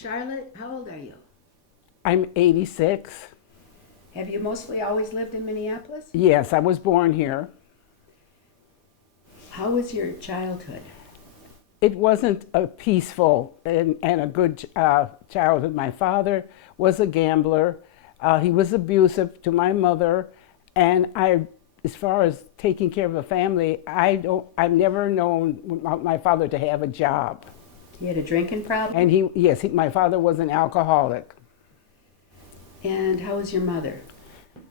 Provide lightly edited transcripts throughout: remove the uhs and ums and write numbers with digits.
Charlotte, how old are you? I'm 86. Have you mostly always lived in Minneapolis? Yes, I was born here. How was your childhood? It wasn't a peaceful and a good childhood. My father was a gambler. He was abusive to my mother, and as far as taking care of a family, I've never known my father to have a job. He had a drinking problem? And my father was an alcoholic. And how was your mother?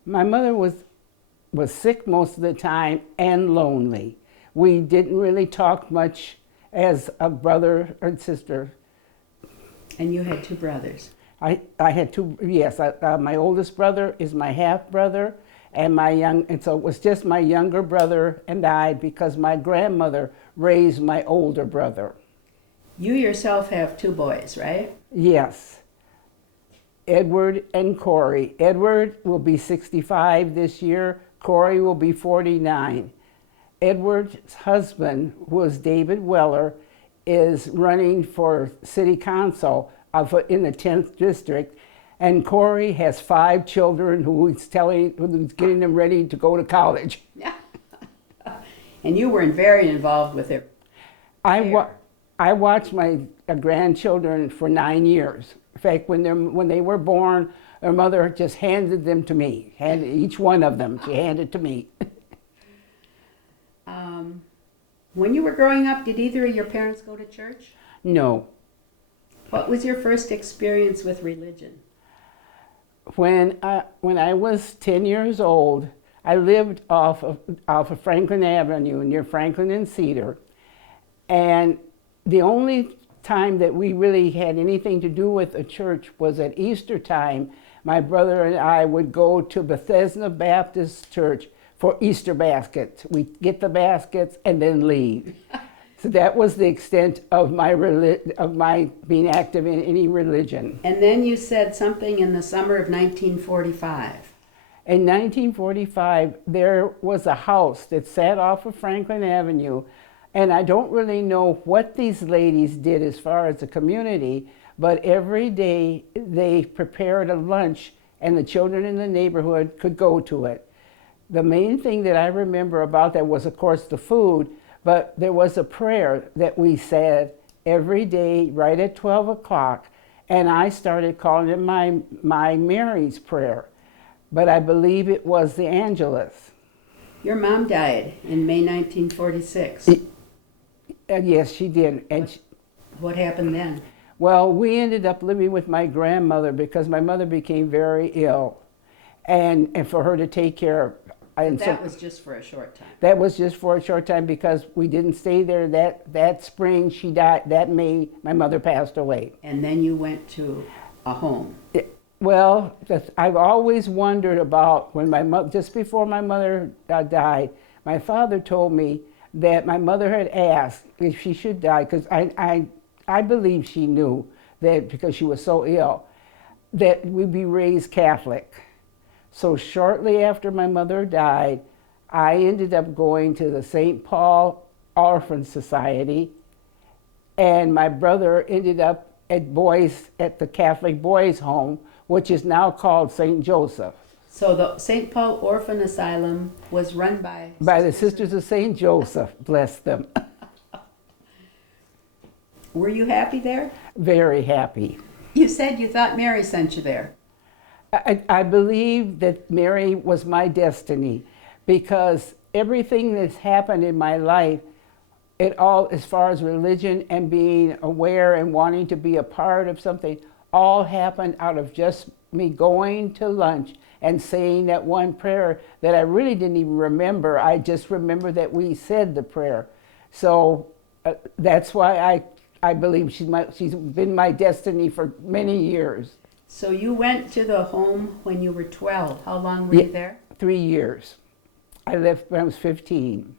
My mother was sick most of the time and lonely. We didn't really talk much as a brother and sister. And you had two brothers? I had two, yes. My oldest brother is my half brother, and so it was just my younger brother and I, because my grandmother raised my older brother. You yourself have two boys, right? Yes. Edward and Corey. Edward will be 65 this year. Corey will be 49. Edward's husband, who is David Weller, is running for city council in the 10th district. And Corey has 5 children who's getting them ready to go to college. And you were very involved with it. I watched my grandchildren for 9 years. In fact, when they were born, their mother just handed them to me. Handed each one of them, she handed to me. When you were growing up, did either of your parents go to church? No. What was your first experience with religion? When I was 10 years old, I lived off of Franklin Avenue near Franklin and Cedar. And the only time that we really had anything to do with a church was at Easter time. My brother and I would go to Bethesda Baptist Church for Easter baskets. We'd get the baskets and then leave. So that was the extent of my being active in any religion. And then you said something in the summer of 1945. In 1945, there was a house that sat off of Franklin Avenue, and I don't really know what these ladies did as far as the community, but every day they prepared a lunch and the children in the neighborhood could go to it. The main thing that I remember about that was, of course, the food, but there was a prayer that we said every day right at 12 o'clock, and I started calling it my Mary's prayer, but I believe it was the Angelus. Your mom died in May 1946. Yes, she did. And what happened then? Well, we ended up living with my grandmother because my mother became very ill, and for her to take care of. And that was just for a short time. That was just for a short time because we didn't stay there. That spring she died. That May, my mother passed away. And then you went to a home. Well, I've always wondered about when just before my mother died, my father told me that my mother had asked if she should die, because I believe she knew that because she was so ill, that we'd be raised Catholic. So shortly after my mother died, I ended up going to the St. Paul Orphan Society, and my brother ended up at the Catholic Boys Home, which is now called St. Joseph. So the St. Paul Orphan Asylum was run by the Sisters of St. Joseph, bless them. Were you happy there? Very happy. You said you thought Mary sent you there. I believe that Mary was my destiny, because everything that's happened in my life, as far as religion and being aware and wanting to be a part of something, all happened out of just me going to lunch and saying that one prayer that I really didn't even remember. I just remember that we said the prayer. So that's why I believe she's been my destiny for many years. So you went to the home when you were 12. How long were you there? 3 years. I left when I was 15.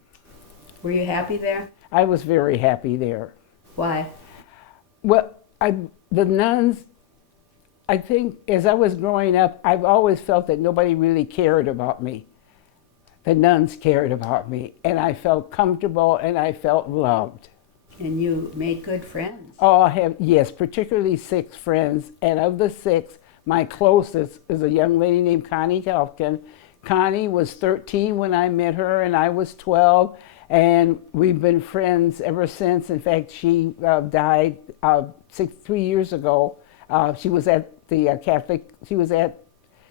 Were you happy there? I was very happy there. Why? Well, the nuns, I think as I was growing up, I've always felt that nobody really cared about me. The nuns cared about me, and I felt comfortable and I felt loved. And you made good friends. Oh, I have, yes, particularly 6 friends. And of the 6, my closest is a young lady named Connie Helfkin. Connie was 13 when I met her, and I was 12. And we've been friends ever since. In fact, she died 3 years ago. She was at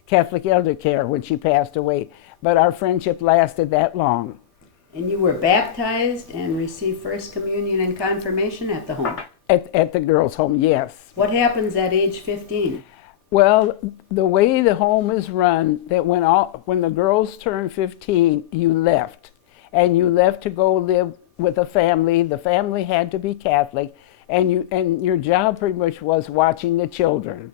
Catholic Elder Care when she passed away. But our friendship lasted that long. And you were baptized and received First Communion and Confirmation at the home. At the girls' home, yes. What happens at age 15? Well, the way the home is run, that when the girls turned 15, you left. And you left to go live with a family. The family had to be Catholic. And your job pretty much was watching the children.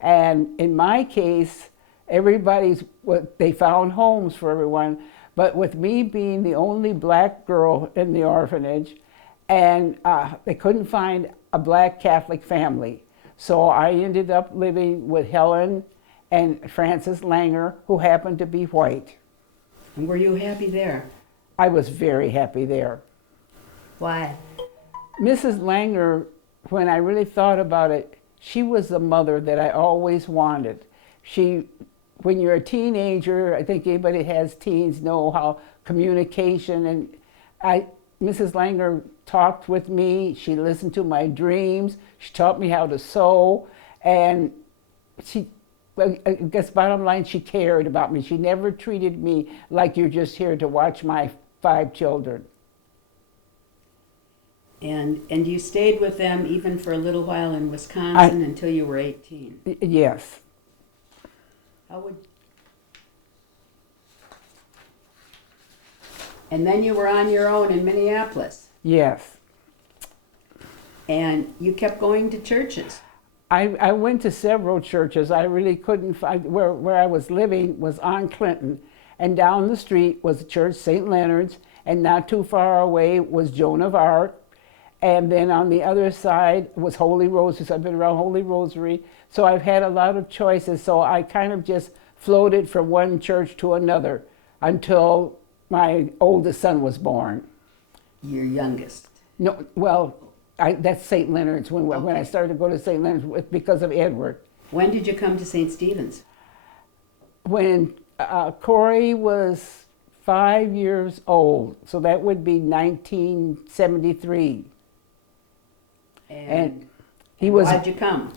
And in my case, they found homes for everyone. But with me being the only black girl in the orphanage, and they couldn't find a black Catholic family. So I ended up living with Helen and Frances Langer, who happened to be white. And were you happy there? I was very happy there. Why? Mrs. Langer, when I really thought about it, she was the mother that I always wanted. When you're a teenager, I think anybody that has teens know how communication, and Mrs. Langer talked with me, she listened to my dreams, she taught me how to sew, and I guess bottom line, she cared about me. She never treated me like you're just here to watch my 5 children. And you stayed with them even for a little while in Wisconsin until you were 18. Yes. And then you were on your own in Minneapolis. Yes. And you kept going to churches. I went to several churches. I really couldn't find where I was living was on Clinton, and down the street was the church St. Leonard's, and not too far away was Joan of Arc, and then on the other side was Holy Roses. I've been around Holy Rosary, so I've had a lot of choices. So I kind of just floated from one church to another until my oldest son was born. Your youngest? No, well, that's St. Leonard's when I started to go to St. Leonard's because of Edward. When did you come to St. Stephen's? When Corey was 5 years old, so that would be 1973. And he was. Why'd you come?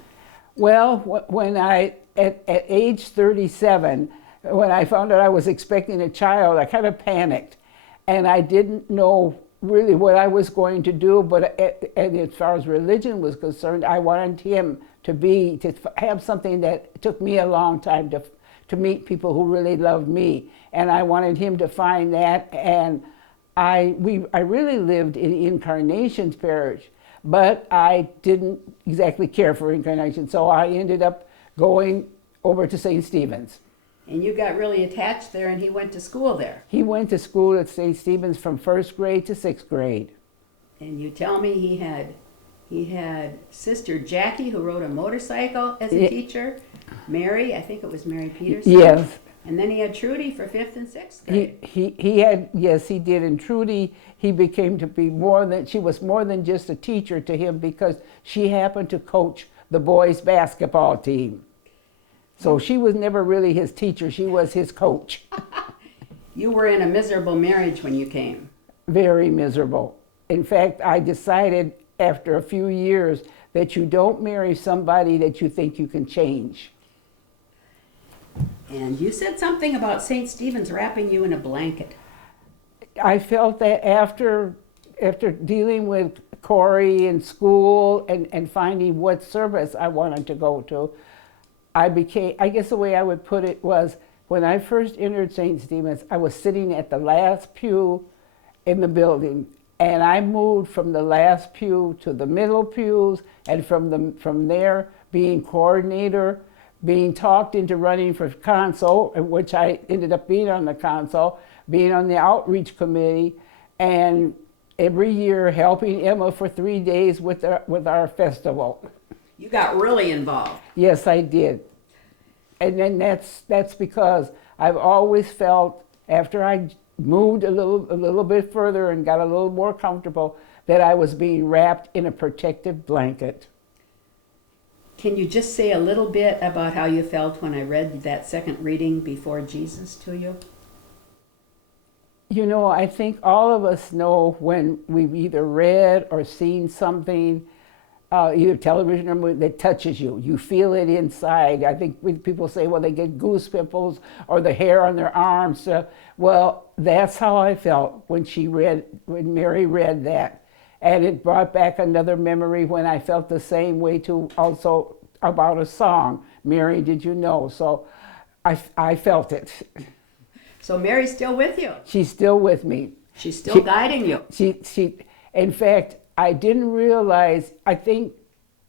Well, when at age 37, when I found out I was expecting a child, I kind of panicked, and I didn't know really what I was going to do. But and as far as religion was concerned, I wanted him to have something that took me a long time to meet people who really loved me, and I wanted him to find that. And I really lived in Incarnation's parish, but I didn't exactly care for Incarnation, so I ended up going over to St. Stephen's. And you got really attached there, and he went to school there. He went to school at St. Stephen's from 1st grade to 6th grade. And you tell me he had Sister Jackie, who rode a motorcycle as a teacher. Mary, I think it was Mary Peterson. Yes. And then he had Trudy for 5th and 6th grade. He had, yes, he did. And Trudy, she was more than just a teacher to him, because she happened to coach the boys' basketball team. So she was never really his teacher, she was his coach. You were in a miserable marriage when you came. Very miserable. In fact, I decided after a few years that you don't marry somebody that you think you can change. And you said something about St. Stephen's wrapping you in a blanket. I felt that after dealing with Corey in school and finding what service I wanted to go to, I guess the way I would put it was, when I first entered St. Stephen's, I was sitting at the last pew in the building, and I moved from the last pew to the middle pews, and from there being coordinator, being talked into running for council, which I ended up being on the council, being on the outreach committee, and every year helping Emma for 3 days with our festival. You got really involved. Yes, I did. And then that's because I've always felt, after I moved a little bit further and got a little more comfortable, that I was being wrapped in a protective blanket. Can you just say a little bit about how you felt when I read that second reading before Jesus to you? You know, I think all of us know when we've either read or seen something, either television or movie, that touches you. You feel it inside. I think when people say, well, they get goose pimples or the hair on their arms. Well, that's how I felt when Mary read that. And it brought back another memory when I felt the same way too, also about a song, Mary, Did You Know? So I felt it. So Mary's still with you. She's still with me. She's still guiding you. In fact, I didn't realize, I think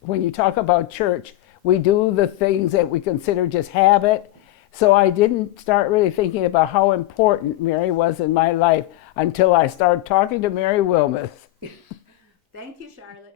when you talk about church, we do the things that we consider just habit. So I didn't start really thinking about how important Mary was in my life until I started talking to Mary Wilmoth. Thank you, Charlotte.